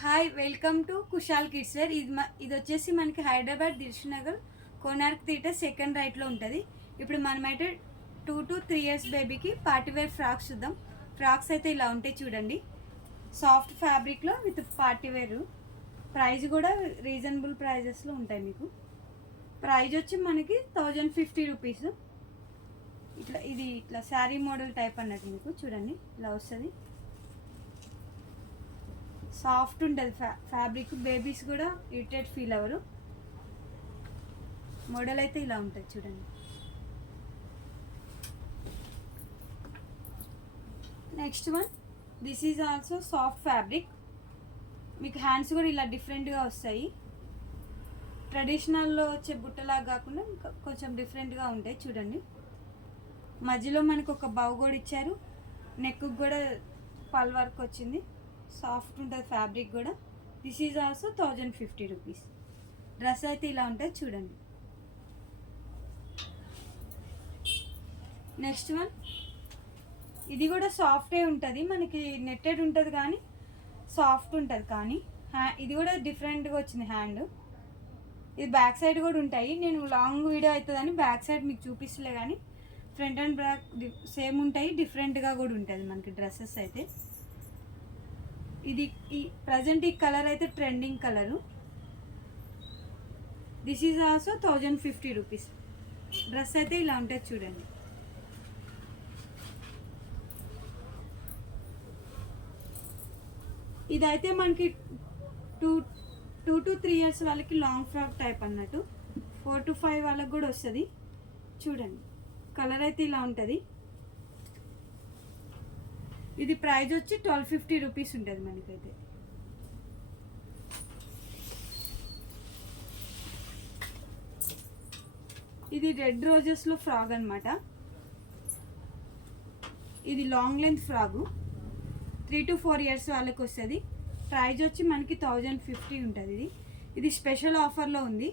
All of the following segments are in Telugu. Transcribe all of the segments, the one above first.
Hi welcome to Kushal kids wear. ఇది వచ్చేసి మనకి హైదరాబాద్ దిల్సుఖ్నగర్ కోనార్క్ థియేటర్ సెకండ్ రైట్లో ఉంటుంది. ఇప్పుడు మనమైతే 2 to 3 years బేబీకి పార్టీవేర్ ఫ్రాక్స్ చూద్దాం. ఫ్రాక్స్ అయితే ఇలా ఉంటాయి చూడండి, సాఫ్ట్ ఫ్యాబ్రిక్లో విత్ పార్టీవేర్. ప్రైస్ కూడా రీజనబుల్ ప్రైజెస్లో ఉంటాయి. మీకు ప్రైజ్ వచ్చి మనకి 1050 రూపీస్. ఇట్లా శారీ మోడల్ టైప్ అన్నట్టు మీకు చూడండి ఇలా వస్తుంది. సాఫ్ట్ ఉంటుంది ఫ్యాబ్రిక్, బేబీస్ కూడా ఇరిటేట్ ఫీల్ అవ్వరు. మోడల్ అయితే ఇలా ఉంటుంది చూడండి. Next one, this is also soft fabric. మీకు హ్యాండ్స్ కూడా ఇలా డిఫరెంట్గా వస్తాయి. ట్రెడిషనల్లో వచ్చే బుట్టలాగా కాకుండా కొంచెం డిఫరెంట్గా ఉంటాయి చూడండి. మధ్యలో మనకు ఒక బౌ కూడా ఇచ్చారు, నెక్ కూడా పల్ వర్క్ వచ్చింది. సాఫ్ట్ ఉంటుంది ఫ్యాబ్రిక్ కూడా. This is also 1050 rupees. Dress అయితే ఇలా ఉంటుంది చూడండి. నెక్స్ట్ వన్, ఇది కూడా సాఫ్టే ఉంటుంది, మనకి నెట్టెడ్ ఉంటుంది కానీ సాఫ్ట్ ఉంటుంది. కానీ ఇది కూడా డిఫరెంట్గా వచ్చింది హ్యాండ్. ఇది బ్యాక్ సైడ్ కూడా ఉంటాయి. నేను లాంగ్ వీడియో అవుతుందని బ్యాక్ సైడ్ మీకు చూపిస్తలే, కానీ ఫ్రంట్ అండ్ బ్యాక్ సేమ్ ఉంటాయి, డిఫరెంట్గా కూడా ఉంటుంది మనకి డ్రెస్సెస్ అయితే. ఈ ప్రజెంట్ ఈ కలర్ అయితే trending colour. This is also 1050 rupees. Dress అయితే ఇలా ఉంటుంది చూడండి. ఇదైతే మనకి 2 to 3 years వాళ్ళకి లాంగ్ ఫ్రాక్ టైప్ అన్నట్టు. 4 to 5 వాళ్ళకి కూడా వస్తుంది చూడండి. కలర్ అయితే ఇలా ఉంటుంది. ఇది ప్రైస్ వచ్చి 1250 రూపీస్ ఉంటుంది మనకైతే. ఇది రెడ్ రోజెస్లో ఫ్రాక్ అనమాట. ఇది long length frog, 3 to 4 years వాళ్ళకి వస్తుంది. ప్రైజ్ వచ్చి మనకి 1050 ఉంటుంది. ఇది స్పెషల్ ఆఫర్లో ఉంది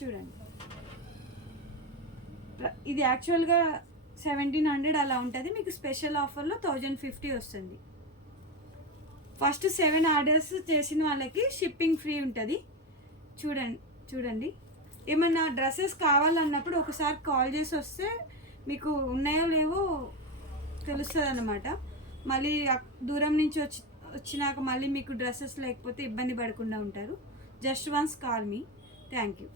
చూడండి. ఇది యాక్చువల్గా 1700 అలా ఉంటుంది, మీకు స్పెషల్ ఆఫర్లో 1050 వస్తుంది. ఫస్ట్ 7 ఆర్డర్స్ చేసిన వాళ్ళకి షిప్పింగ్ ఫ్రీ ఉంటుంది. చూడండి. ఏమన్నా డ్రెస్సెస్ కావాలన్నప్పుడు ఒకసారి కాల్ చేసి వస్తే మీకు ఉన్నాయో లేవో తెలుస్తుంది అన్నమాట. మళ్ళీ దూరం నుంచి వచ్చినాక మళ్ళీ మీకు డ్రెస్సెస్ లేకపోతే ఇబ్బంది పడకుండా ఉంటారు. Just once call me. Thank you.